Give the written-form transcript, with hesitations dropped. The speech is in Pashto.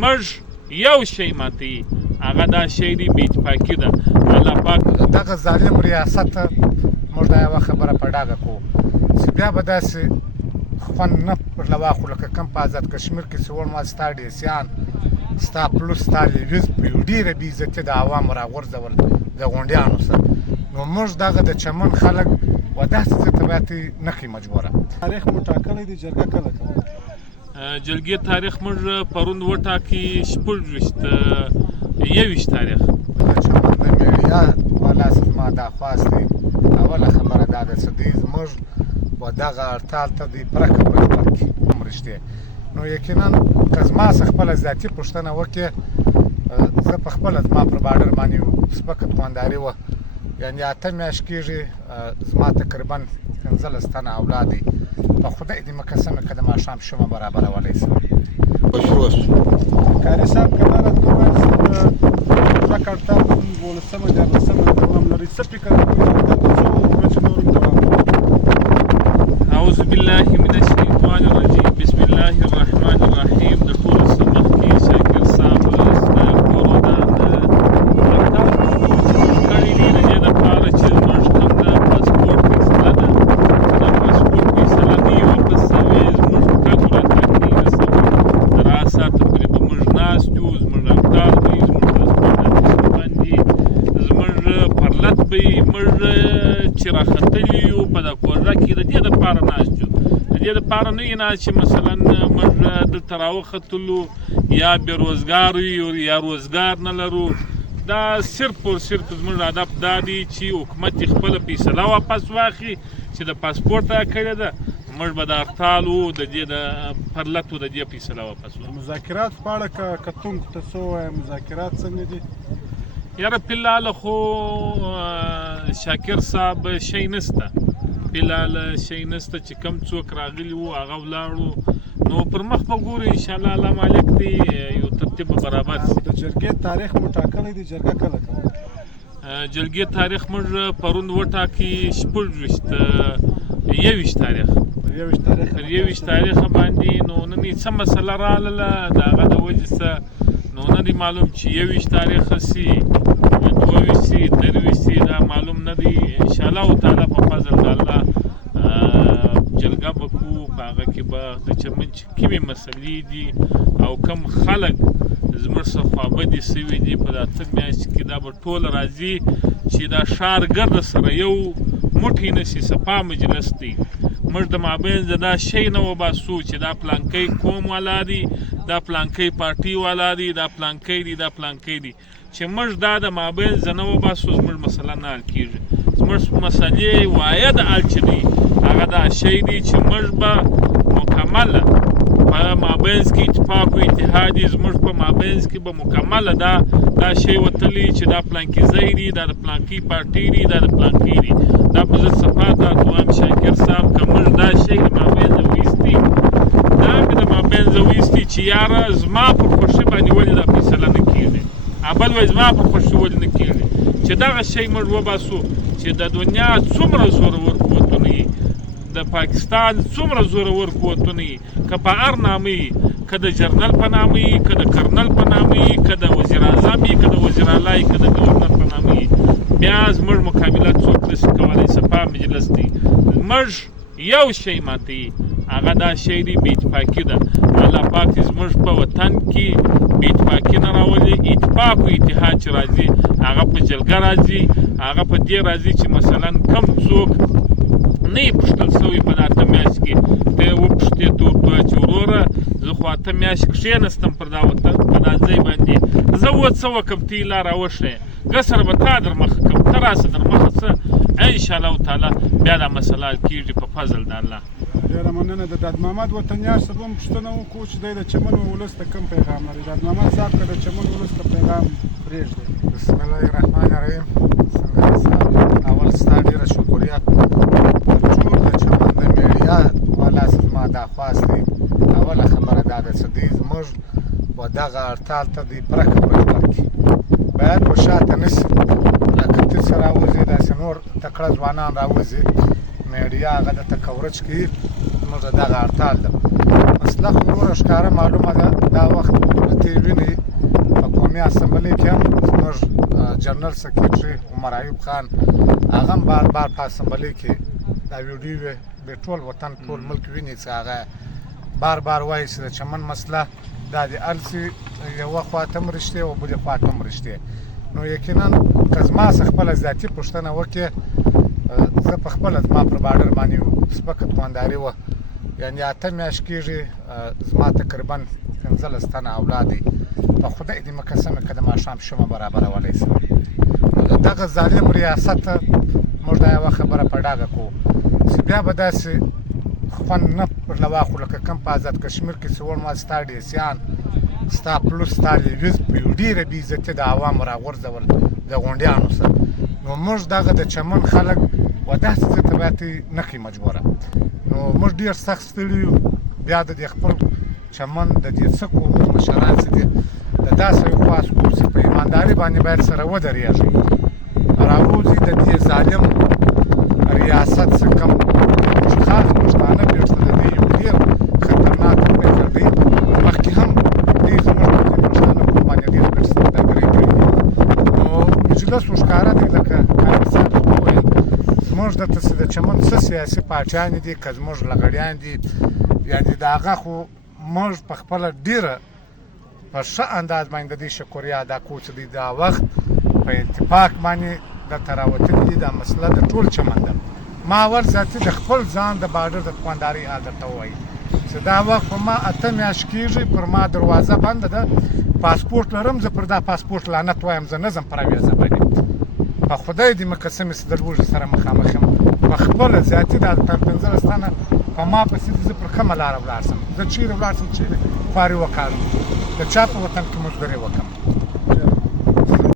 زموږ یو شی ماتوي هغه دا شی دی بې اتفاقي ده. الله پاک دغه ظالم ریاست موږ دا یوه خبره په ډاګه کوو چې بیا به داسې خوند نه ورله واخلو لکه کوم په ازاد کشمیر کې چې وړ ستا ډیسیان ستا پلوس ستا لیویز په یو ډېره بې عزتي د عوامو راغورځول د غونډیانو سره. نو موږ دغه د چمن خلک و داسې څه ته باید نه کړي مجبوره. تاریخ مو ټاکلی دی جرګه کله کوو؟ جلګې تاریخ موږ پرون وټاکي 21 تاریخ. د چمن د میډیا والا زما دا خواست دی اوله خبره دا ده چې دوی زموږ و دغه هړتال ته دوی پرکه مجبور کړي هم رښتیا. نو یقینا که زما څه خپله ذاتي پوښتنه وکړې زه په خپله زما پر باډر باندې سپکه تونداري وه، یعنې 8 میاشت کېږي زما تقریبا 15 تنه اولاد دی. په خدای دې مه قسم که د ماښام شمه برابرولی شم. کاري صاحب که دا راته ووایاست د ټرک هړتال 12مه 14مه دوام لري، څه فکر کوئ هړتال څه وکړو چې نور هم دوام وکړي؟ اعوذ بالله من الشیطان الرجیم. بسم الله الرحمن الرحیم. د ټولو څه مخکې شاکر صاحب د کورو دا هړتال کړی دی د دې دپاره چې زموږ کوم د پاسپورټ فیصله ده چې د پاسپورټ فیصله دي واپس شوې زموږ تګ راتګ دي رسوي تر هغه ساعته پورې به موږ ناست یو. زموږ هړتال به وي، زموږ پاسپورټ اخیستو باندې زموږ پرلط به وي. موږ چې راختلي یو په دا کوژده کې د دې دپاره ناست یو، د دې دپاره نه یې ناست چې مثلا موږ دلته راوختلو یا بېروزګار یو یا روزګار نه لرو. دا صرف او صرف زموږ هدف دا دی چې حکومت یې خپله فیصله واپس واخلي چې د پاسپورټ کړې ده. موږ به د هړتال و د دې د پرلط و د دې فیصله واپس واخلو. مذاکرات په اړه که کتونکو ته څه ووایه، مذاکرات څنګه دي؟ یاره فلحال خو شاکر صاحب شی نسته، فلحال شی نسته چې کم څوک راغلي وو هغه ولاړو. نو پر مخ به ګورو انشاءالله الله مالک دی یو ترتیب به برابر شي. د جرګې تاریخ مو ټاکلی دی جرګه کله کوو؟ جلګې تاریخ موږ پرون وټاکي 21 تاریخ. پر 21 تاریخ باندې نو نن یې څه مسله راغله د هغه د وجې څه نو نه دی معلوم چې 21 تاریخ سي 22 سي 23 سي دا معلوم نه دی. انشاءالله تعالی په فضل د الله جلګه به کوو، په هغه کې به د چمن چې کومې مسلې دي او کوم خلک زموږ څخه خوابدي سوي دي په دا 8 میاشت کې دا به ټول راځي چې دا ښار ګرده سره یو موټی نه شي، صفا مجلس دی. موږ د مابین دا شی نه وباسو چې دا پلانکی قوم والا دی، دا پلانکی پارټي والا دی، دا پلانکی دی، دا پلانکی دی. چې موږ دا د مابین نه وباسو زموږ مسله نه حل کېږي. زموږ مسلې واحد حل چې دی هغه دا شی دی چې موږ به مکمله په مابینځ کې اتفاق و اتحاد وي. زموږ په مابینځ کې به مکمله دا شی وتلی چې دا پلانکي ځای دی، دا د پلانکي پارټي دی، دا د پلانکي دی. دا په زه صفا ته دویم شاکر صاحب که موږ دا شی د مابینځه ویستي دا مې د مابینځه ویستي چې یاره زما پر خوښي باندې ولې دا فیصله نه کېږي، بل وایي زما پر خوښي ولې نه کېږي. چې دغه شی موږ وباسو چې د دنیا څومره زورور قوتونه وي، د پاکستان څومره زورور قوتونه وي، که په هر نامه وي، که د جرنل په نامه وي، که د کرنل په نامه وي، که د وزیر اعظم وي، که د وزیر اعلی وي، که د ګورنر په نامه وي، بیا زموږ مقابله څوک نشي کولی. صفا مجلس دی. موږ یو شی ماتوي هغه دا شی دی بې اتفاقي ده. الله پاک دې زموږ په وطن کې بې اتفاقي نه راولي. اتفاق و اتحاد چې راځي هغه په جلګه راځي، هغه په دې راځي چې مثلا کم څوک نه یې پوښتل سوی په دا 8 میاشت کې ته یې وپوښتې ته وکړه چې وروره زه خو 8 میاشت کښېنستم پر دا وطن په دا ځای باندې، زه اوس څه وکړم ته یې لار راوښیه، ګسر به تا در مخه کړم، ته راسه در مخه څه. انشاءالله تعالی بیا دا مسله حل کېږي په فضل د الله. ډېره مننه. د داد محمد وطنیار صاحب هم پوښتنه وکړو چې دی د چمن ولس ته کوم پیغام لري. داد محمد صاحب که د چمن ولس ته پیغام پرېږدي. بسم الله الرحمن الرحیم. څنګه صاحب اول ستا ډېره شکریه. ټول د چمن د میډیا والا زما دا خواست دی اوله خبره دا ده چې دوی زموږ و دغه هړتال ته دوی پرکه مجبور کړي، باید و شاته نه شي. لکه ته چې راوځي داسې نور تکړه ځوانان راوځي میډیا هغه درته کوریج کوي زموږ د دغه هړتال ده. مسله خو وروره ښکاره معلومه ده. دا وخت د تلویزیون قومي اسمبلی کې هم زموږ جنرال سکرټري عمر ایوب خان هغه هم بار بار په اسمبلی کې دا ویډیو به ټول وطن ټول ملک ویني چې هغه بار بار وایي چې د چمن مسله دا د السي یوه خواته هم رښتې او بلې خواته هم رښتې نو یقینا که زما څخه خپله ذاتي پوښتنه وکړې زه په خپله زما پر باډر باندې سپکه تونداري وه یعنې 8 میاشت کېږي زما تقریبا 15 تنه اولاد دی په خدای دې مه قسمه که د ماښام شمه برابرولی شم دغه ظالم ریاست موږ دا یوه خبره په ډاګه کوو چې بیا به داسې خوند نه پرله واخلو لکه کوم په آزاد کشمیر کې چې وړ ما ستا ډیسیان ستا پلوس ستا لیویز په یو ډېره بې عزتي د عوامو راغورځول د غونډیانو سره نو موږ دغه د چمن خلک و داسې څه ته باید نه کړي مجبوره نو موږ ډېر سخت ستړي یو بیا د دې خپل چمن د دې څه قومي مشران چې دي د داسې یو خواست کوو چې په ایمانداري باندې باید سره ودرېږي راووځي د دې ظالم ریاست څه کم خاص پښتانه بېرته د دې یو ډېر خطرناک فکر دی مخکې هم دې زموږ په دې پښتانه قوم باندې ډېر بېرته سوداګرۍ کړې دي نو مجلس ښکاره دی لکه کامل صاحب وویل زموږ دلته چې د چمن څه سیاسي پاچیانې دي که زموږ لغړیان دي یعنې د هغه خو موږ په خپله ډېره په ښه انداز باندې د دې شکریا ادا کوو چې دوی دا وخت په اتفاق باندې درته راوتلي دي دا مسله د ټول چمن ده ما اول ذاتي د خپل ځان د باډر د تونداري حال درته ووایي چې دا وخت په ما 8 میاشت کېږي پر ما دروازه بنده ده پاسپورټ لرم زه پر دا پاسپورټ لعنت وایم زه نه ځم پر اویزه باندې په خدای دې مه قسم چې د لوږې سره مخامخ یم په خپله ذاتي دا 15 تنه په ما پسې دي زه پر کومه لاره ولاړ شم زه چیرې ولاړ شم چیرې خواري وکاږم د چا په وطن کې مزدوري وکړم